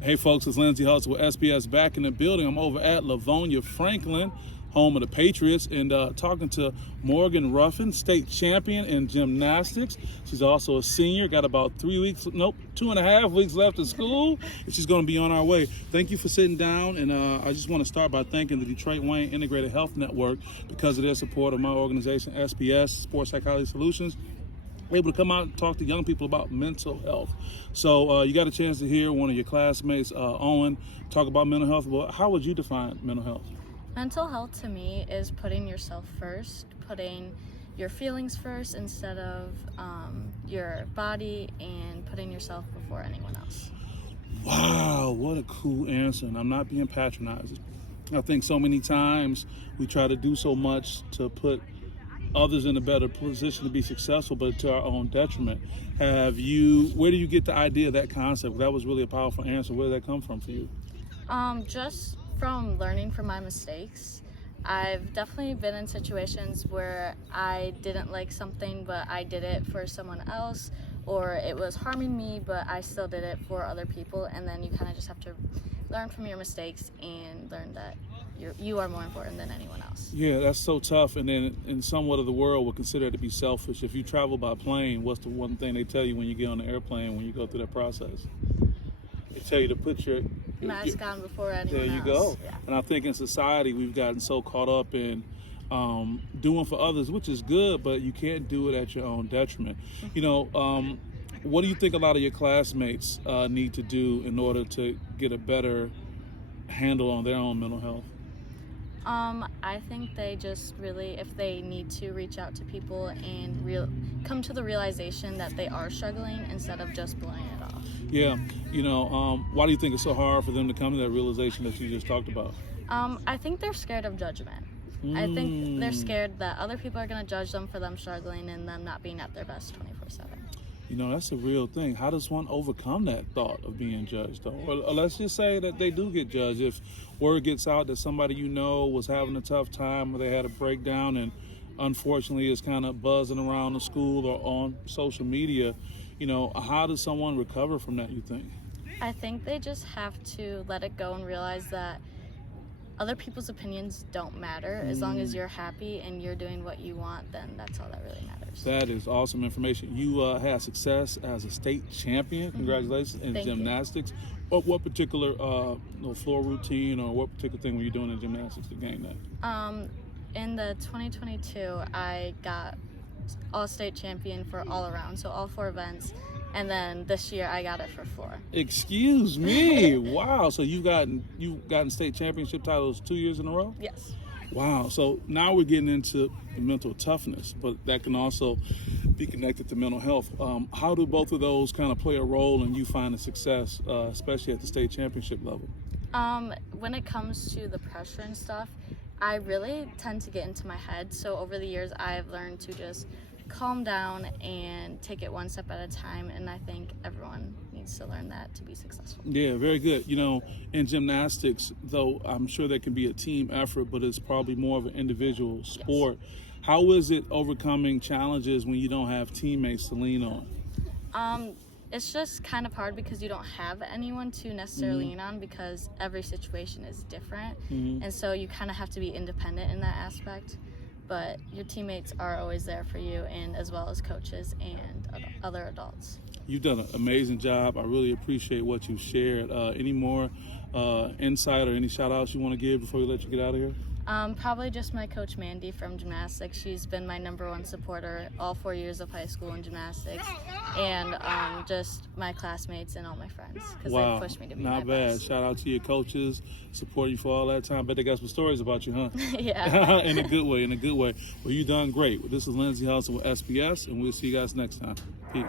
Hey folks, it's Lindsey Hudson with SPS back in the building. I'm over at Livonia, Franklin, home of the Patriots, and talking to Morgan Ruffing, state champion in gymnastics. She's also a senior, got about 2.5 weeks left of school, and she's going to be on our way. Thank you for sitting down, and I just want to start by thanking the Detroit Wayne Integrated Health Network because of their support of my organization, SPS, Sports Psychology Solutions. Able to come out and talk to young people about mental health. So you got a chance to hear one of your classmates, Owen, talk about mental health. Well, how would you define mental health? Mental health to me is putting yourself first, putting your feelings first instead of your body, and putting yourself before anyone else. Wow, what a cool answer. And I'm not being patronizing. I think so many times we try to do so much to put others in a better position to be successful, but to our own detriment. Where do you get the idea of that concept? That was really a powerful answer. Where did that come from for you? Just from learning from my mistakes. I've definitely been in situations where I didn't like something, but I did it for someone else, or it was harming me, but I still did it for other people. And then you kind of just have to learn from your mistakes and learn that you are more important than anyone else. Yeah, that's so tough. And then in somewhat of the world would consider it to be selfish. If you travel by plane, what's the one thing they tell you when you get on the airplane, when you go through that process? They tell you to put your mask on before anyone else. There you go. Yeah. And I think in society we've gotten so caught up in doing for others, which is good, but you can't do it at your own detriment. You know, what do you think a lot of your classmates need to do in order to get a better handle on their own mental health? I think they just really, if they need to, reach out to people and come to the realization that they are struggling instead of just blowing it off. Yeah, you know, why do you think it's so hard for them to come to that realization that you just talked about? I think they're scared of judgment. I think they're scared that other people are going to judge them for them struggling and them not being at their best 24/7. You know, that's a real thing. How does one overcome that thought of being judged, though? Or let's just say that they do get judged. If word gets out that somebody you know was having a tough time or they had a breakdown and unfortunately is kind of buzzing around the school or on social media, you know, how does someone recover from that, you think? I think they just have to let it go and realize that other people's opinions don't matter. As long as you're happy and you're doing what you want, then that's all that really matters. That is awesome information. You had success as a state champion. Congratulations in gymnastics. What particular floor routine or what particular thing were you doing in gymnastics to gain that? In the 2022, I got all-state champion for all around, so all 4 events. And then this year I got it for floor. Excuse me. Wow. So you've gotten state championship titles 2 years in a row? Yes. Wow. So now we're getting into the mental toughness, but that can also be connected to mental health. How do both of those kind of play a role in you finding success, especially at the state championship level? When it comes to the pressure and stuff, I really tend to get into my head. So over the years, I've learned to just calm down and take it one step at a time, and I think everyone needs to learn that to be successful. Yeah, very good. You know, in gymnastics, though, I'm sure there can be a team effort, but it's probably more of an individual sport. Yes. How is it overcoming challenges when you don't have teammates to lean on? It's just kind of hard because you don't have anyone to necessarily lean on because every situation is different, and so you kind of have to be independent in that aspect. But your teammates are always there for you, and as well as coaches and other adults. You've done an amazing job. I really appreciate what you shared. Any more insight or any shout outs you want to give before we let you get out of here? Probably just my coach Mandy from gymnastics. She's been my #1 supporter all 4 years of high school in gymnastics, and just my classmates and all my friends because they pushed me to be my best. Not bad. Shout out to your coaches, supporting you for all that time. But they got some stories about you, huh? Yeah. In a good way. Well, you done great. This is Lindsey Hudson with SPS, and we'll see you guys next time. Peace.